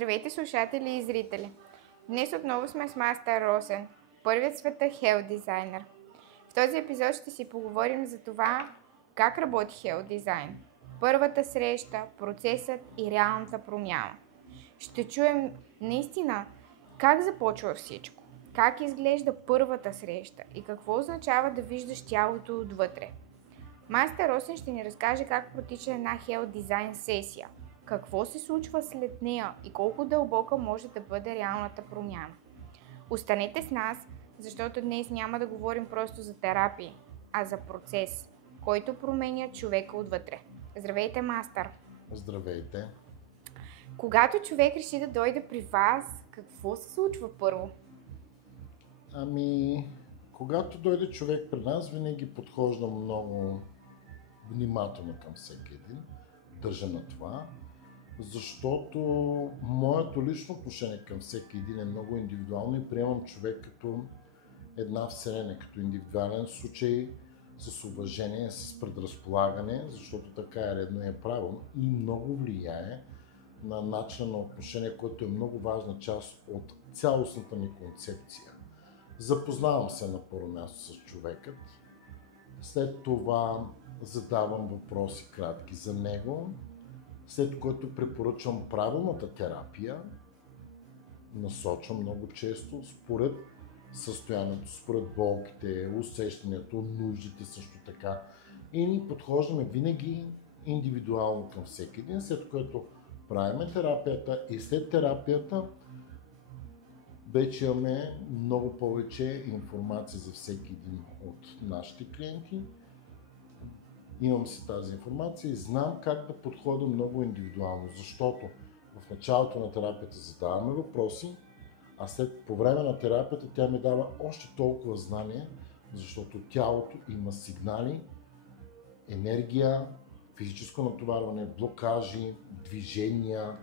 Здравейте, слушатели и зрители! Днес отново сме с мастер Росен, първият в света Health дизайнер. В този епизод ще си поговорим за това как работи Health дизайн, първата среща, процесът и реалната промяна. Ще чуем наистина как започва всичко, как изглежда първата среща и какво означава да виждаш тялото отвътре. Мастер Росен ще ни разкаже как протича една Health дизайн сесия, какво се случва след нея и колко дълбока може да бъде реалната промяна. Останете с нас, защото днес няма да говорим просто за терапии, а за процес, който променя човека отвътре. Здравейте, мастър! Здравейте! Когато човек реши да дойде при вас, какво се случва първо? Когато дойде човек при нас, винаги подхождам много внимателно към всеки един. Държа на това, защото моето лично отношение към всеки един е много индивидуално и приемам човек като една вселена, като индивидуален случай, с уважение, с предразполагане, защото така е редно и е правилно и много влияе на начина на отношение, който е много важна част от цялостната ни концепция. Запознавам се на първо място с човекът, след това задавам въпроси кратки за него, след което препоръчвам правилната терапия, насочвам много често според състоянието, според болките, усещането, нуждите също така. И ни подхождаме винаги индивидуално към всеки един, след което правим терапията и след терапията вече имаме много повече информация за всеки един от нашите клиенти. Имам си тази информация и знам как да подходя много индивидуално, защото в началото на терапията задаваме въпроси, а по време на терапията тя ми дава още толкова знание, защото тялото има сигнали, енергия, физическо натоварване, блокажи, движения,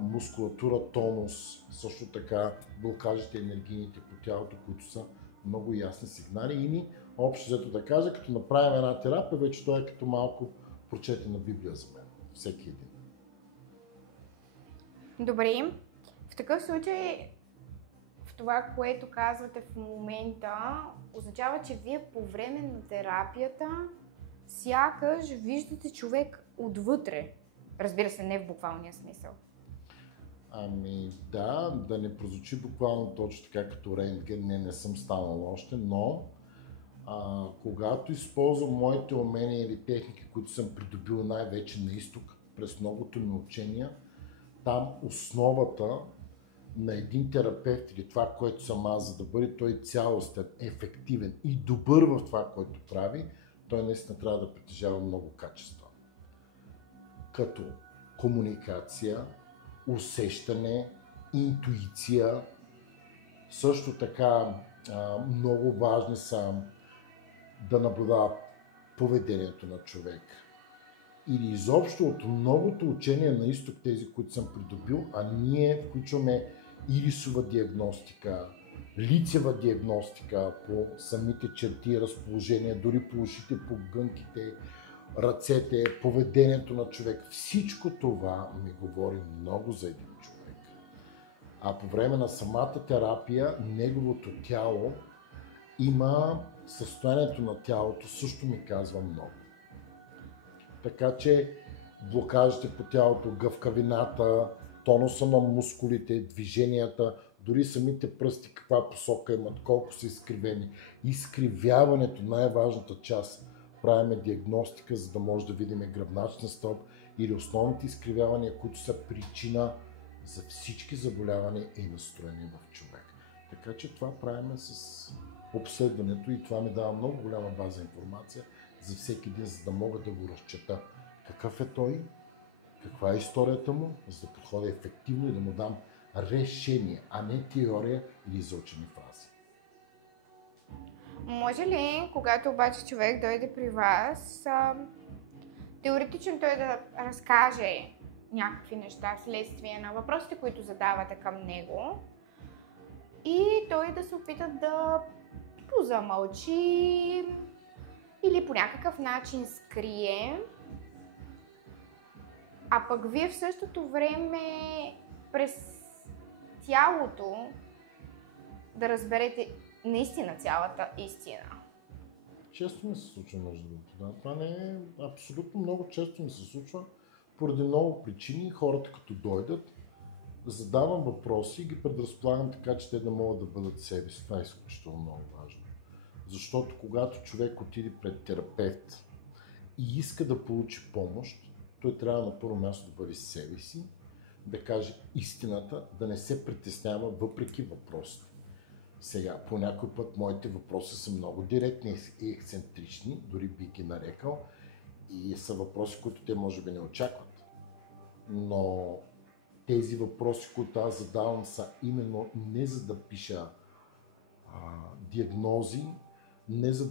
мускулатура, тонус, също така блокажите енергийните по тялото, които са много ясни сигнали и ни общо взето да кажа, като направим една терапия, вече той е като малко прочетена Библия за мен, всеки един. Добре, в такъв случай в това, което казвате в момента, означава, че вие по време на терапията сякаш виждате човек отвътре. Разбира се, не в буквалния смисъл. Да не прозвучи буквално точно така като рентген, не съм станал още, но когато използвам моите умения или техники, които съм придобил най-вече на изток, през многото ми учения, там основата на един терапевт или това, което съм аз, за да бъде той цялостен, ефективен и добър в това, което прави, той наистина трябва да притежава много качества. Като комуникация, усещане, интуиция, също така много важни са да наблюдава поведението на човек. Или изобщо от многото учения на изток, тези, които съм придобил, ние включваме ирисова диагностика, лицева диагностика по самите черти, разположения, дори по ушите, по гънките, ръцете, поведението на човек. Всичко това ми говори много за един човек. А по време на самата терапия, неговото тяло има състоянието на тялото също ми казва много. Така че блокажите по тялото, гъвкавината, тонуса на мускулите, движенията, дори самите пръсти каква посока имат, колко са изкривени. Изкривяването, най-важната част, правим диагностика, за да може да видим гръбначния стълб или основните изкривявания, които са причина за всички заболявания и настроения в човек. Така че това правим с обследването и това ми дава много голяма база информация за всеки един, за да мога да го разчета какъв е той, каква е историята му, за да подходя ефективно и да му дам решение, а не теория или заучени фрази. Може ли, когато обаче човек дойде при вас, теоретично той да разкаже някакви неща следствие на въпросите, които задавате към него и той да се опита да позамълчи или по някакъв начин скрие А пък вие в същото време през тялото да разберете наистина цялата истина. Често ми се случва, между другото. Да. Това не е абсолютно много често ми се случва, поради много причини. Хората като дойдат, задавам въпроси и ги предразполагам така, че те да могат да бъдат себе си. Това е изключително много важно. Защото когато човек отиде пред терапевт и иска да получи помощ, той трябва на първо място да бъде себе си, да каже истината, да не се притеснява въпреки въпросите. Сега, по някой път моите въпроси са много директни и ексцентрични, дори би ги нарекал, и са въпроси, които те може би не очакват. Но тези въпроси, които аз задавам, са именно не за да пиша диагнози, не за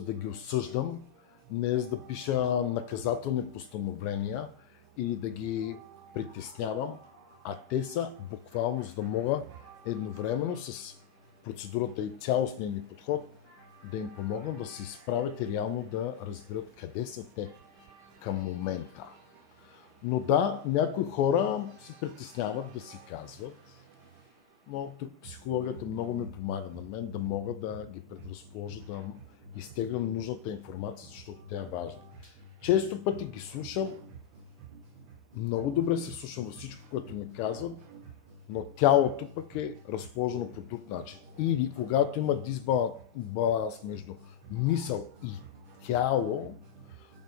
да ги осъждам, не за да пиша наказателни постановления или да ги притеснявам, а те са буквално за да мога едновременно с процедурата и цялостния ни подход да им помогна да се изправят и реално да разберат къде са те към момента. Но да, някои хора се притесняват да си казват, но тук психологията много ми помага на мен да мога да ги предразположа, да изтеглям нужната информация, защото тя е важна. Често пъти ги слушам, много добре се слушам във всичко, което ми казват, но тялото пък е разположено по друг начин. Или когато има дисбаланс между мисъл и тяло,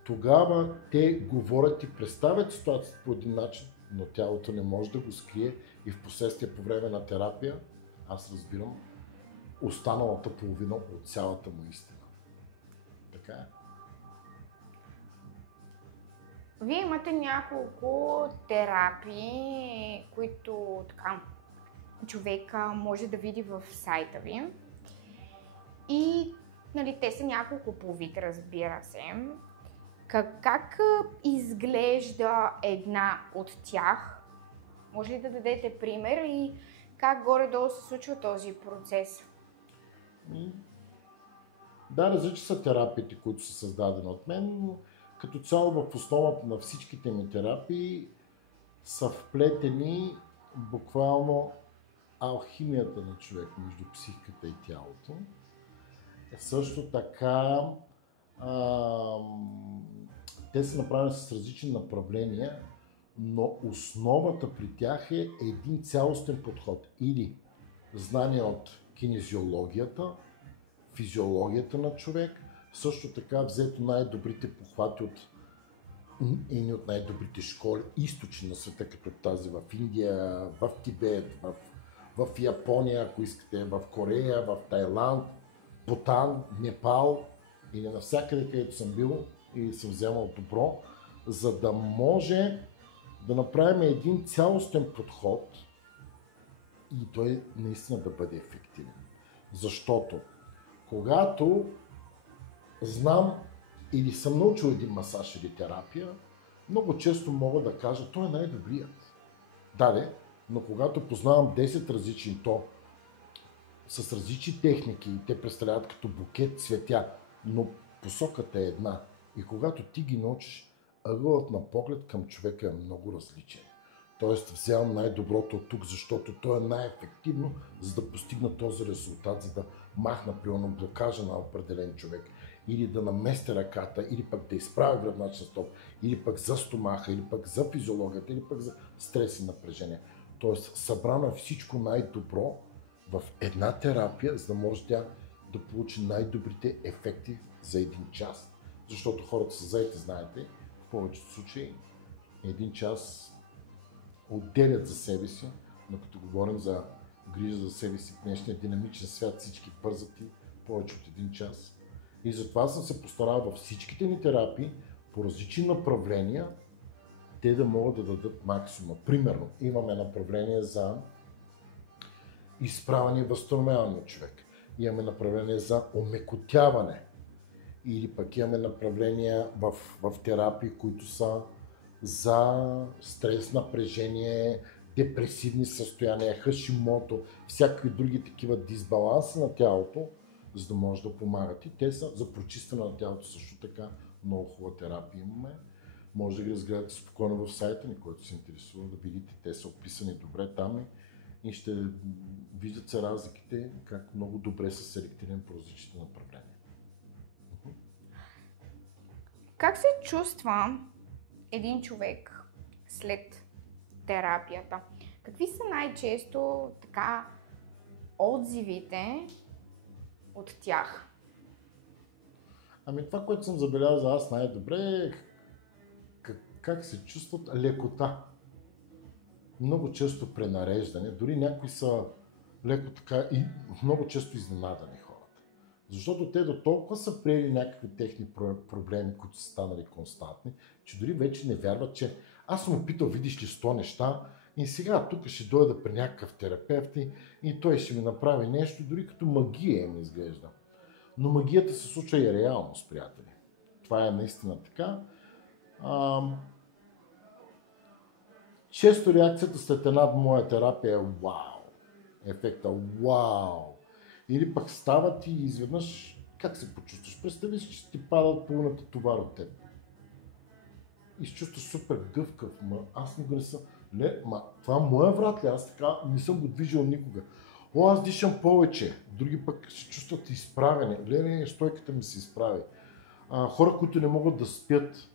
тогава те говорят и представят ситуацията по един начин, но тялото не може да го скрие и в последствие по време на терапия аз разбирам останалата половина от цялата му истина. Така е. Вие имате няколко терапии, които така човека може да види в сайта ви. И нали, те са няколко по вид, разбира се. Как изглежда една от тях? Може ли да дадете пример и как горе-долу се случва този процес? Да, различни са терапиите, които са създадени от мен, но като цяло в основата на всичките ми терапии са вплетени буквално алхимията на човек между психиката и тялото. Също така те са направени с различни направления, но основата при тях е един цялостен подход. Или знание от кинезиологията, физиологията на човек, също така взето най-добрите похвати от едни от най-добрите школи, източни на света, като тази в Индия, в Тибет, в Япония, ако искате, в Корея, в Тайланд, Бутан, Непал или навсякъде, където съм бил и съм вземал добро, за да може да направим един цялостен подход и той наистина да бъде ефективен. Защото когато знам или съм научил един масаж или терапия, много често мога да кажа, той е най-добрият. Да, но когато познавам 10 различни, то с различни техники и те представляват като букет цветя, но посоката е една. И когато ти ги научиш, ъгълът на поглед към човека е много различен. Тоест вземам най-доброто от тук, защото то е най-ефективно, за да постигна този резултат, за да махна примерно блокажа на определен човек, или да наместя ръката, или пък да изправя гръбначен стоп, или пък за стомаха, или пък за физиологията, или пък за стрес и напрежение. Тоест събрано е всичко най-добро в една терапия, за да може тя да получи най-добрите ефекти за един час. Защото хората са заети, знаете, в повечето случаи един час отделят за себе си, но като говорим за грижа за себе си в днешния динамичен свят, всички бързат и повече от един час. И затова съм се постарал във всичките ни терапии по различни направления те да могат да дадат максимум. Примерно, имаме направление за изправяне и възстановяване на човек. Имаме направление за омекотяване. Или пък имаме направления в терапии, които са за стрес, напрежение, депресивни състояния, хашимото, всякакви други такива дисбаланси на тялото, за да може да помагат. И те са за прочистване на тялото също така. Много хубава терапия имаме. Може да ги разгледате спокойно в сайта ни, който се интересува, да видите, те са описани добре там и ще виждат се разликите, как много добре са селектирани по различните направления. Как се чувства един човек след терапията? Какви са най-често така отзивите от тях? Ами това, което съм забелязал аз най-добре е как се чувстват лекота. Много често пренареждане, дори някои са леко така и много често изненадани хората. Защото те до толкова са приели някакви техни проблеми, които са станали константни, че дори вече не вярват, че аз съм опитал, видиш ли 100 неща и сега тук ще дойда при някакъв терапевт и той ще ми направи нещо, дори като магия ми изглежда. Но магията се случва и реалност, приятели. Това е наистина така. Често реакцията след една моя терапия е вау. Ефекта вау. Или пък стават и изведнъж как се почувстваш? Представи си, че ти падат половината товар от теб. И се чувстваш супер гъвкав. Аз никога не съм... това моя врат ли? Аз така не съм го движил никога. Аз дишам повече. Други пък се чувстват изправени. Стойката ми се изправи. Хора, които не могат да спят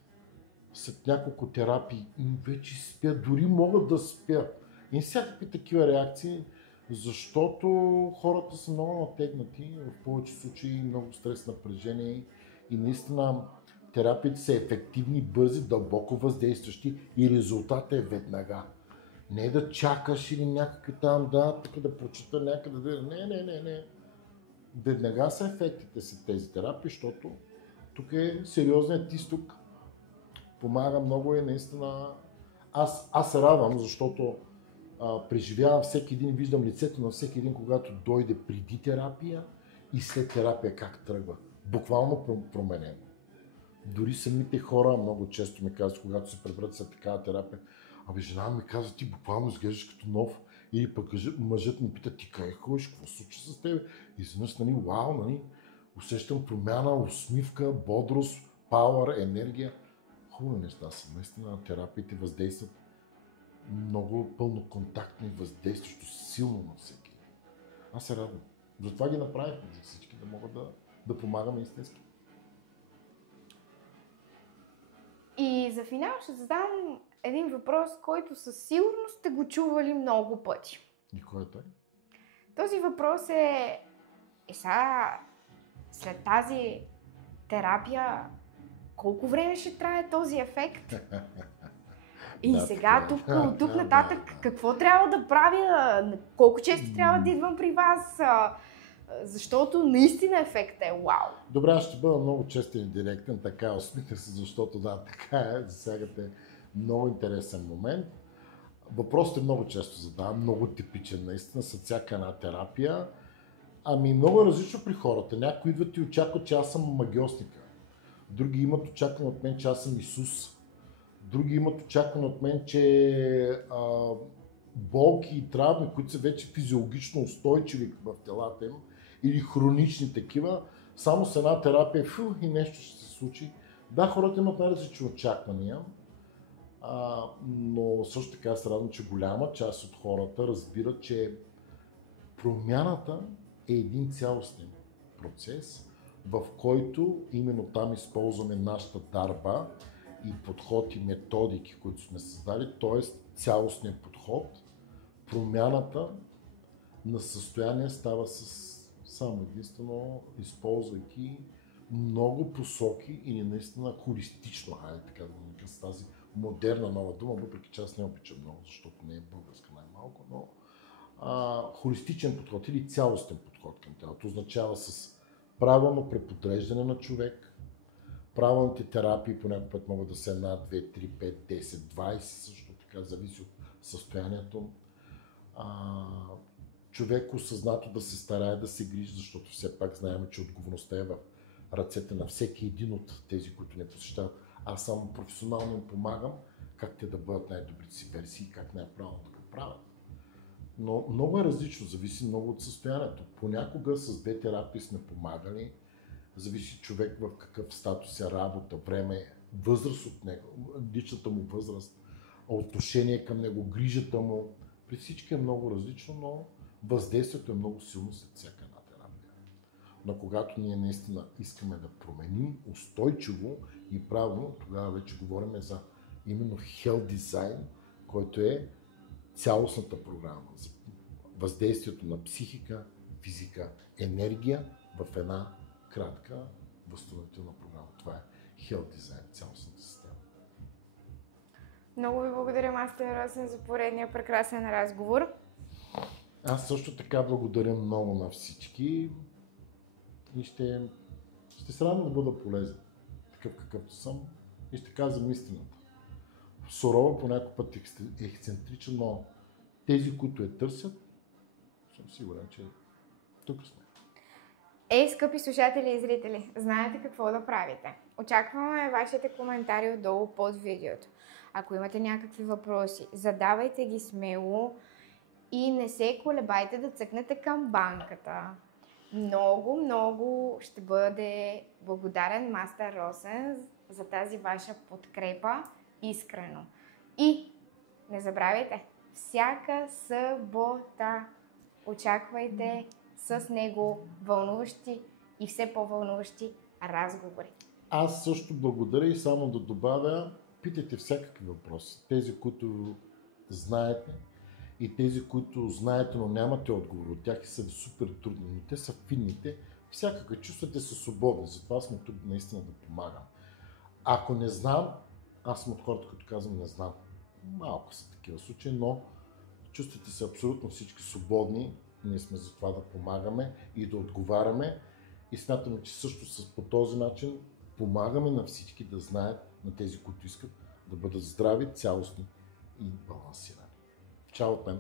след няколко терапии, вече спят, дори могат да спят. И всякакви такива реакции, защото хората са много натегнати, в повече случаи много стрес, напрежение и наистина терапиите са ефективни, бързи, дълбоко въздействащи и резултатът е веднага. Не да чакаш или някакви там, тук да прочита някъде. Не. Веднага са ефектите си тези терапии, защото тук е сериозният изток. Помага много и наистина. Аз се радвам, защото преживявам всеки един, виждам лицето на всеки един, когато дойде преди терапия и след терапия как тръгва. Буквално променено. Дори самите хора много често ми казват, когато се пребрат след такава терапия, жена ми казва, ти буквално изглеждаш като нов. Или пък мъжът ми пита, ти къде ходиш, какво се случва с теб? И изведнъж, вау, усещам промяна, усмивка, бодрост, пауър, енергия. Хубави неща са. Наистина терапиите въздействат много пълноконтактно и въздействащо силно на всеки. Аз се радвам. Затова ги направихме за всички, да могат да помагаме истински. И за финал ще задам един въпрос, който със сигурност сте го чували много пъти. И кой е той? Този въпрос е сега след тази терапия колко време ще трае този ефект? И сега тук нататък какво трябва да правя? Колко често трябва да идвам при вас? Защото наистина ефектът е вау. Добре, аз ще бъда много честен и директен, така усмихнах се, защото така е, засягате много интересен момент. Въпросът е много често задавам, много типичен наистина, след всяка една терапия. Много е различно при хората. Някои идват и очакват, че аз съм магиосника. Други имат очакване от мен, че аз съм Исус. Други имат очакване от мен, че болки и травми, които са вече физиологично устойчиви в телата им, или хронични такива, само с една терапия и нещо ще се случи. Да, хората имат най-различни очаквания, но също така се радвам, че голяма част от хората разбират, че промяната е един цялостен процес, в който именно там използваме нашата дарба и подход и методики, които сме създали, т.е. цялостният подход. Промяната на състояние става само единствено, използвайки много посоки и наистина холистично, така да го с тази модерна нова дума, въпреки че аз не обичам много, защото не е българска най-малко, но холистичен подход или цялостен подход към тялото означава с правилно преподреждане на човек, правилните терапии по някой път могат да са 1, 2, 3, 5, 10, 20, също така зависи от състоянието. Човек осъзнато да се старае да се грижи, защото все пак знаем, че отговорността е в ръцете на всеки един от тези, които не посещават. Аз само професионално им помагам как те да бъдат най-добрите си версии, как най-правилно да го правят. Но много е различно, зависи много от състоянието. Понякога с 2 терапии сме помагали, зависи човек в какъв статус е работа, време, възраст от него, личната му възраст, отношение към него, грижата му. При всички е много различно, но въздействието е много силно след всяка една терапия. Но когато ние наистина искаме да променим устойчиво и правилно, тогава вече говорим за именно Health Design, който е цялостната програма за въздействието на психика, физика, енергия в една кратка възстановителна програма. Това е Health Design, цялостната система. Много ви благодаря, мастер Росен, за поредния прекрасен разговор. Аз също така благодаря много на всички и ще се радвам да бъда полезен, такъв какъвто съм, и ще казвам истината. Сурова, по някой път ексцентричен, но тези, които я търсят, съм сигурен, че тук сме. Скъпи слушатели и зрители, знаете какво да правите. Очакваме вашите коментари отдолу под видеото. Ако имате някакви въпроси, задавайте ги смело и не се колебайте да цъкнете към банката. Много ще бъде благодарен мастер Росен за тази ваша подкрепа искрено. И не забравяйте, всяка събота очаквайте с него вълнуващи и все по-вълнуващи разговори. Аз също благодаря и само да добавя, питайте всякакви въпроси. Тези, които знаете и тези, които знаете, но нямате отговор от тях и са супер трудни, но те са финните, всякакви чувствате се свободни, затова сме тук наистина да помагам. Ако не знам, аз съм от хората, които казвам не знам. Малко са такива случаи, но чувствате се абсолютно всички свободни. Ние сме за това да помагаме и да отговаряме и смятаме, че също по този начин помагаме на всички да знаят, на тези, които искат да бъдат здрави, цялостни и балансирани. Чао от мен!